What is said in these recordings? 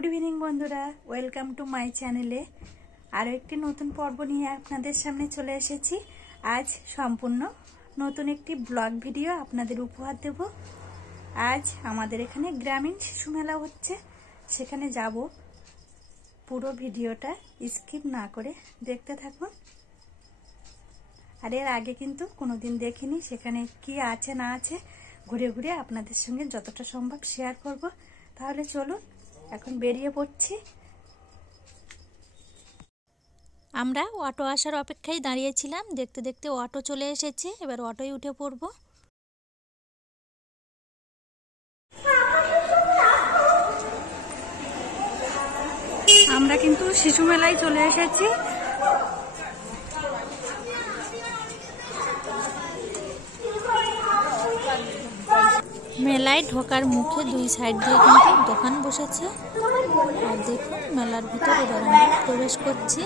Good evening বন্ধুরা, welcome to my চ্যানেলে আরও একটি নতুন পর্ব নিয়ে আপনাদের সামনে চলে এসেছি। আজ সম্পূর্ণ নতুন একটি ব্লগ ভিডিও আপনাদের উপহার দেব। আজ আমাদের এখানে গ্রামীণ শিশু মেলা হচ্ছে, সেখানে যাব। পুরো ভিডিওটা স্কিপ না করে দেখতে থাকুন। আর এর আগে কিন্তু কোনোদিন দেখিনি, সেখানে কি আছে না আছে ঘুরে ঘুরে আপনাদের সঙ্গে যতটা সম্ভব শেয়ার করব। তাহলে চলুন, এখন বেরিয়ে পড়ছি। আমরা অটো আসার অপেক্ষায় দাঁড়িয়েছিলাম, দেখতে দেখতে অটো চলে এসেছে। এবার অটোয় উঠে পড়ব। আমরা কিন্তু শিশু মেলায় চলে এসেছি। মেলায় ঢোকার মুখে দুই সাইড দিয়ে কিন্তু দোকান বসেছে। আর দেখুন, মেলার ভিতরে এবার আমরা প্রবেশ করছি।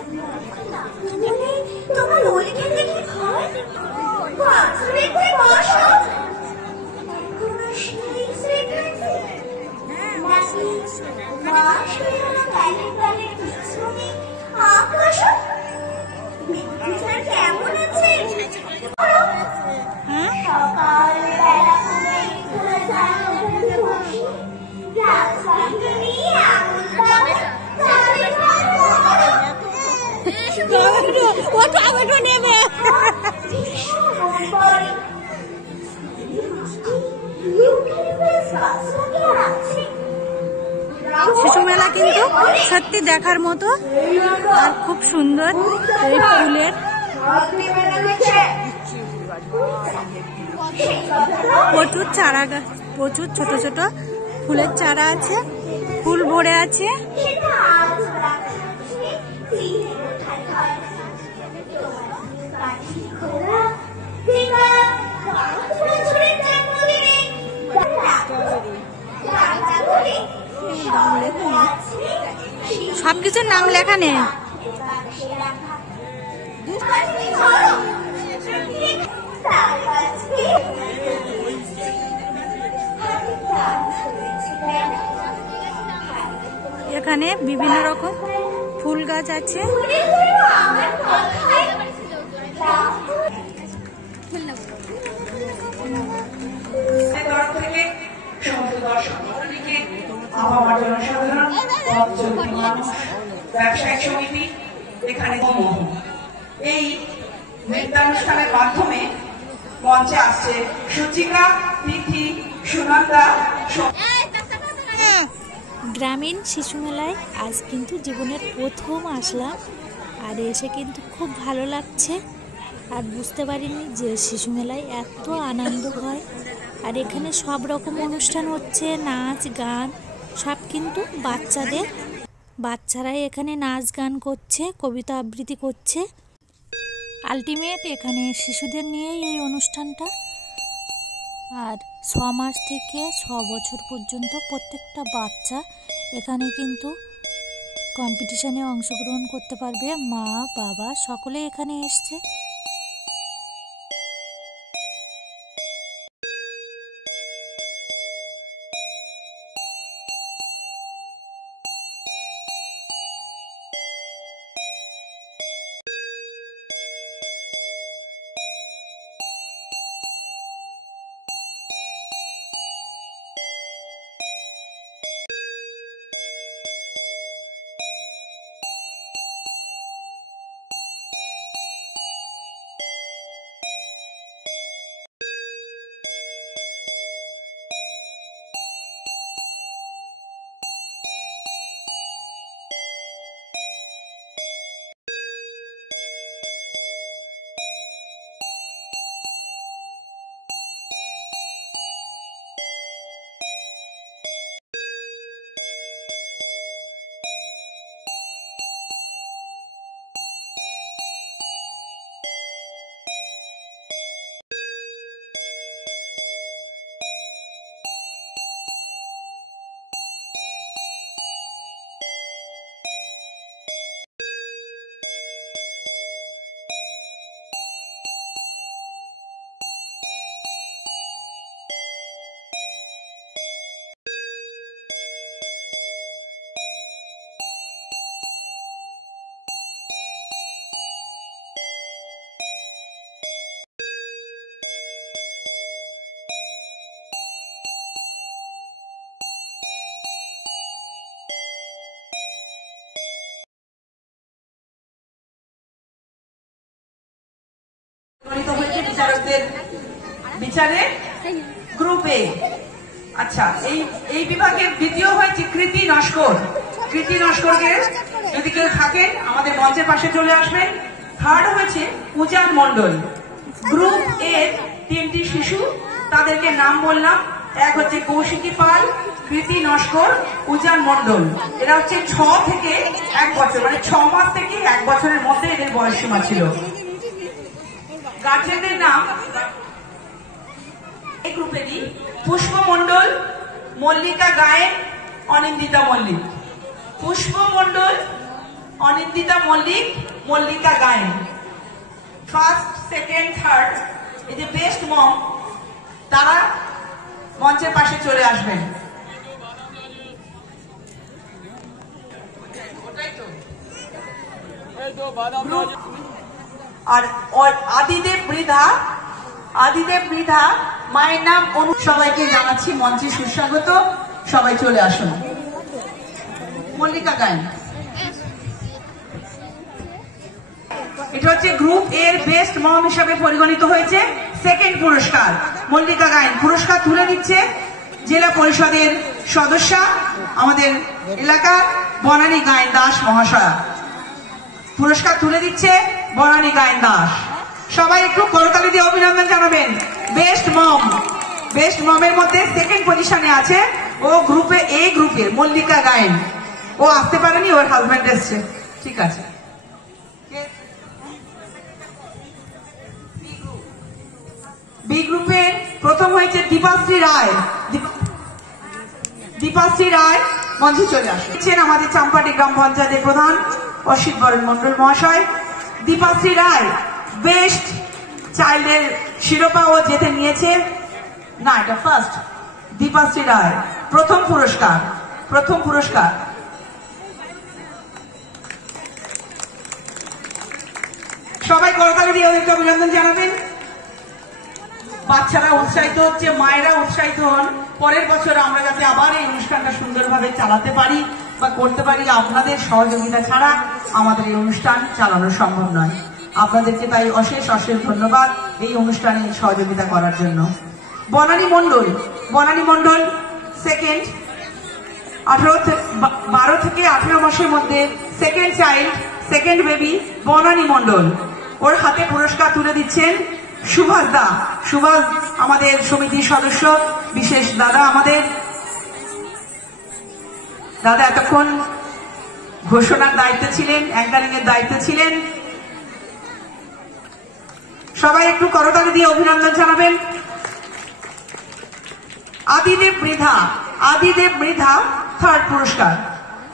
শিশু মেলা কিন্তু সত্যি দেখার মতো আর খুব সুন্দর। এই ফুলের প্রচুর চারা গাছ, প্রচুর ছোট ছোট ফুলের চারা আছে, ফুল ভরে আছে। সবকিছুর নাম লেখা নেই। এখানে বিভিন্ন রকম ফুল গাছ আছে। ব্যবসায়িক সমিতি এখানে এই নৃত্যানুষ্ঠানের মাধ্যমে মঞ্চে আসছে সুচিকা, তিথি, সুনন্দা। গ্রামীণ শিশু মেলায় আজ কিন্তু জীবনের প্রথম আসলাম, আর এসে কিন্তু খুব ভালো লাগছে। আর বুঝতে পারিনি যে শিশু মেলায় এত আনন্দ হয়। আর এখানে সব রকম অনুষ্ঠান হচ্ছে, নাচ গান সব কিন্তু বাচ্চাদের। বাচ্চারাই এখানে নাচ গান করছে, কবিতা আবৃত্তি করছে। আলটিমেট এখানে শিশুদের নিয়েই এই অনুষ্ঠানটা। আর 6 মাস থেকে 6 বছর পর্যন্ত প্রত্যেকটা বাচ্চা এখানে কিন্তু কম্পিটিশনে অংশগ্রহণ করতে পারবে। মা বাবা সকলে এখানে এসছে। বিচারকদের বিচারে গ্রুপ এ। আচ্ছা, এই বিভাগের দ্বিতীয় হয়েছে কৃতি নস্কর। কৃতি নস্করকে যদি কেউ থাকেন আমাদের মঞ্চের পাশে চলে আসবেন। থার্ড হয়েছে উজান মন্ডল। গ্রুপ এর 3টি শিশু, তাদেরকে নাম বললাম। এক হচ্ছে কৌশিকী পাল, কৃতি নস্কর, উজান মন্ডল। এরা হচ্ছে 6 থেকে 1 বছর, মানে 6 মাস থেকে 1 বছরের মধ্যে এদের বয়সসীমা ছিল। গার্জেনদের নাম এই group Pushpa Mandal, Mallika Gayen, Anindita Mallik. Pushpa Mandal, Anindita Mallik, Mallika Gayen. First, second, third, এই যে বেস্ট মম, তারা মঞ্চের পাশে চলে আসবেন। আর আদিদেব মৃধা, আদিদেব মৃধা মায়ের নাম অনু। সবাইকে জানাচ্ছি মঞ্চে সুস্বাগত। সবাই চলে আসুন। মল্লিকা গায়েন, এটা হচ্ছে গ্রুপ এর বেস্ট মম হিসাবে পরিগণিত হয়েছে। সেকেন্ড পুরস্কার মল্লিকা গায়েন। পুরস্কার তুলে দিচ্ছে জেলা পরিষদের সদস্যা, আমাদের এলাকার বনানী গায়েন দাস মহাশয়া। পুরস্কার তুলে দিচ্ছে বনানী গায়েন দাস। সবাই একটু করতালি দিয়ে অভিনন্দন জানাবেন। বেস্ট মম, বেস্ট মমের মধ্যে সেকেন্ড পজিশনে আছে ও গ্রুপে, এই গ্রুপের মল্লিকা গায়েন। ও আসতে পারেনি, ওর হাজবেন্ড এসছে। ঠিক আছে। বি গ্রুপের প্রথম হয়েছে দীপাশ্রী রায়। দীপাশ্রী রায় মঞ্চে চলে আসছেন আমাদের চাম্পাটি গ্রাম পঞ্চায়েতের প্রধান অসিত বরণ মন্ডল মহাশয়। দীপাশ্রী রায় বেস্ট চাইল্ডের শিরোপা ও জিতে নিয়েছে। না, এটা ফার্স্ট। দীপাশ্রী রায় প্রথম পুরস্কার, প্রথম পুরস্কার। সবাই করতালি দিয়ে ওদেরকে অভিনন্দন জানাবেন। বাচ্চারা উৎসাহিত হচ্ছে, মায়েরা উৎসাহিত হন। পরের বছর আমরা যাতে আবার এই অনুষ্ঠানটা সুন্দরভাবে চালাতে পারি বা করতে পারি। আপনাদের সহযোগিতা ছাড়া আমাদের এই অনুষ্ঠান চালানো সম্ভব নয়। আপনাদেরকে তাই অশেষ অশেষ ধন্যবাদ এই অনুষ্ঠানে সহযোগিতা করার জন্য। বনানী মন্ডল, বনানী মন্ডল সেকেন্ড, 12 থেকে 18 মাসের মধ্যে second child, second baby Banani Mandal. ওর হাতে পুরস্কার তুলে দিচ্ছেন সুভাষ দা। সুভাষ আমাদের সমিতির সদস্য, বিশেষ দাদা। আমাদের দাদা এতক্ষণ ঘোষণার দায়িত্বে ছিলেন, অ্যাঙ্কারিং এর দায়িত্বে ছিলেন। সবাই একটু করতালি দিয়ে অভিনন্দন জানাবেন। আদিদেব মৃধা, আদিদেব মৃধা থার্ড পুরস্কার,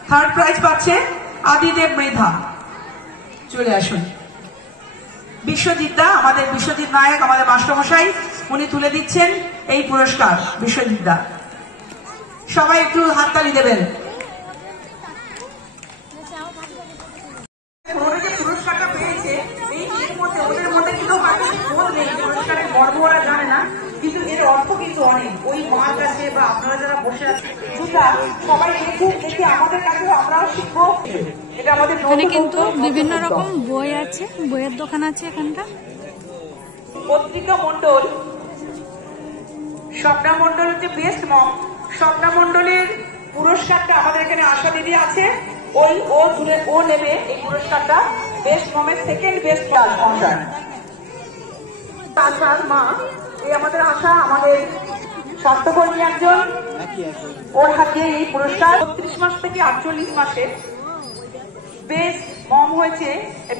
থার্ড প্রাইজ পাচ্ছে আদিদেব মৃধা। চলে আসুন। বিশ্বজিৎ দা, আমাদের বিশ্বজিৎ নায়ক, আমাদের মাস্টারমশাই, উনি তুলে দিচ্ছেন এই পুরস্কার। বিশ্বজিৎ দা, সবাই একটু হাততালি দেবেন। পুরস্কারটা পেয়েছে এই মধ্যে, ওদের মধ্যে কিন্তু পুরস্কারের গর্ব ওরা জানে না, কিন্তু এর অর্থ কিন্তু অনেক। ওই মাছ আছে বা আপনারা যারা বসে আছেন, সবাই দেখে আমাদের কাছে আমরাও শিখবো। এটা আমাদের এখানে কিন্তু বিভিন্ন রকম বই আছে, বইয়ের দোকান আছে এখানটা। পত্রিকা মন্ডল, স্বপ্না মন্ডল হচ্ছে বেস্ট মম। স্বপ্না মন্ডলের পুরস্কারটা আমাদের এখানে আশা দিদি আছে, ও নেবে এই পুরস্কারটা। বেস্ট মমের সেকেন্ড বেস্ট স্পন্সর আশার মা। এই আমাদের আশা, আমাদের স্বাস্থ্যকর্মী একজন, ওর হাতে এই পুরস্কার। 32 মাস থেকে 48 মাসে বেস্ট মম হয়েছে,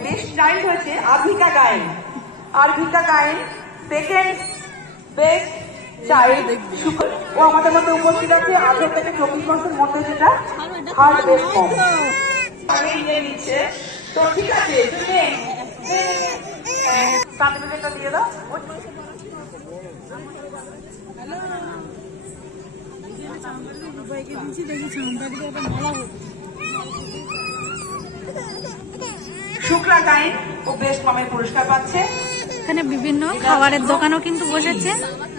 বেস্ট চাইল্ড হয়েছে Arvika Gayen. Arvika Gayen second best child. ও আমাদের মধ্যে উপস্থিত আছে। 18 থেকে 24 মাসের মধ্যে যেটা থার্ড বেস্ট মম নিয়ে নিচ্ছে। তো ঠিক আছে, তুমি সার্টিফিকেটটা দিয়ে দাও। শুক্লা গায়েন ও বেস্ট মমের পুরস্কার পাচ্ছে। এখানে বিভিন্ন খাবারের দোকানও কিন্তু বসেছে।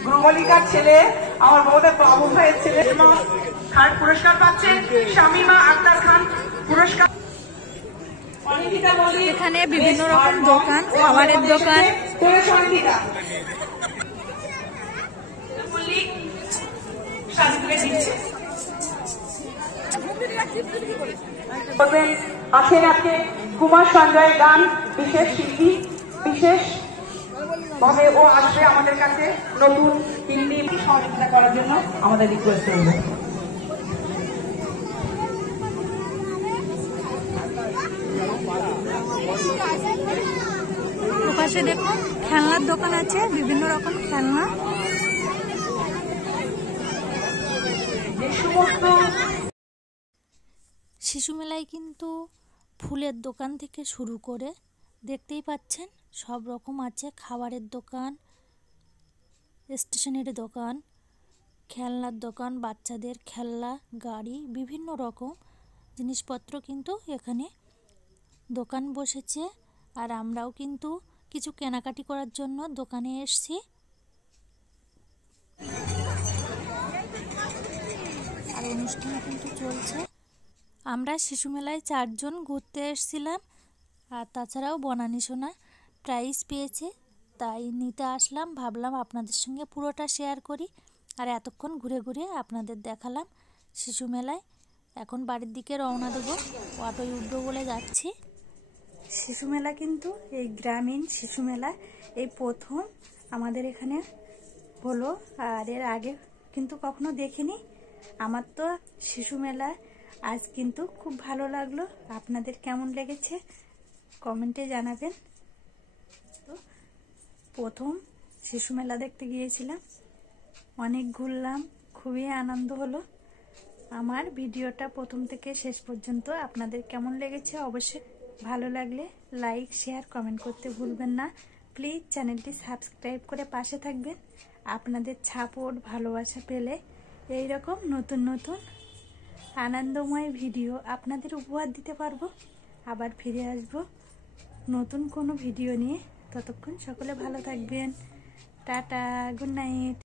গ্রুমলিকার ছেলে, আমার বউদের বাবু ভাইয়ের ছেলে থার্ড পুরস্কার পাচ্ছেন। শামিমা আক্তার খান পুরস্কার। এখানে বিভিন্ন রকম দোকান, খাবারের দোকান, চন্দ্রিকা মল্লিক শাস্ত্রে দিচ্ছে করবেন আছেন আজকে কুমার সঞ্জয় গান বিশেষ শিল্পী, বিশেষ ভাবে ও আসবে আমাদের কাছে নতুন হিন্দি সহযোগিতা করার জন্য আমাদের রিকোয়েস্ট করব। ওপাশে দেখুন খেলনার দোকান আছে, বিভিন্ন রকম খেলনা। শিশু মেলায় কিন্তু ফুলের দোকান থেকে শুরু করে দেখতেই পাচ্ছেন সব রকম আছে, খাবারের দোকান, স্টেশনারি দোকান, খেলনার দোকান, বাচ্চাদের খেলনা, গাড়ি, বিভিন্ন রকম জিনিসপত্র কিন্তু এখানে দোকান বসেছে। আর আমরাও কিন্তু কিছু কেনাকাটি করার জন্য দোকানে এসেছি। আর অনুষ্ঠান কিন্তু চলছে। আমরা শিশু মেলায় 4 জন ঘুরতে এসেছিলাম। আর তাছাড়াও বনানী সোনা প্রাইজ পেয়েছে, তাই নিতে আসলাম। ভাবলাম আপনাদের সঙ্গে পুরোটা শেয়ার করি। আর এতক্ষণ ঘুরে ঘুরে আপনাদের দেখালাম শিশু মেলায়। এখন বাড়ির দিকে রওনা দেবো, অটোয় উঠবো বলে যাচ্ছি। শিশু মেলা কিন্তু এই গ্রামীণ শিশু মেলা এই প্রথম আমাদের এখানে হলো। আর এর আগে কিন্তু কখনো দেখিনি। আমার তো শিশু মেলা আজ কিন্তু খুব ভালো লাগলো। আপনাদের কেমন লেগেছে কমেন্টে জানাবেন। তো প্রথম শিশু মেলা দেখতে গিয়েছিলাম, অনেক ঘুরলাম, খুবই আনন্দ হলো। আমার ভিডিওটা প্রথম থেকে শেষ পর্যন্ত আপনাদের কেমন লেগেছে অবশ্যই ভালো লাগলে লাইক, শেয়ার, কমেন্ট করতে ভুলবেন না। প্লিজ চ্যানেলটি সাবস্ক্রাইব করে পাশে থাকবেন। আপনাদের সাপোর্ট, ভালোবাসা পেলে এই রকম নতুন নতুন আনন্দময় ভিডিও আপনাদের উপহার দিতে পারবো। আবার ফিরে আসবো নতুন কোনো ভিডিও নিয়ে। ততক্ষণ সকলে ভালো থাকবেন। Tata, good night.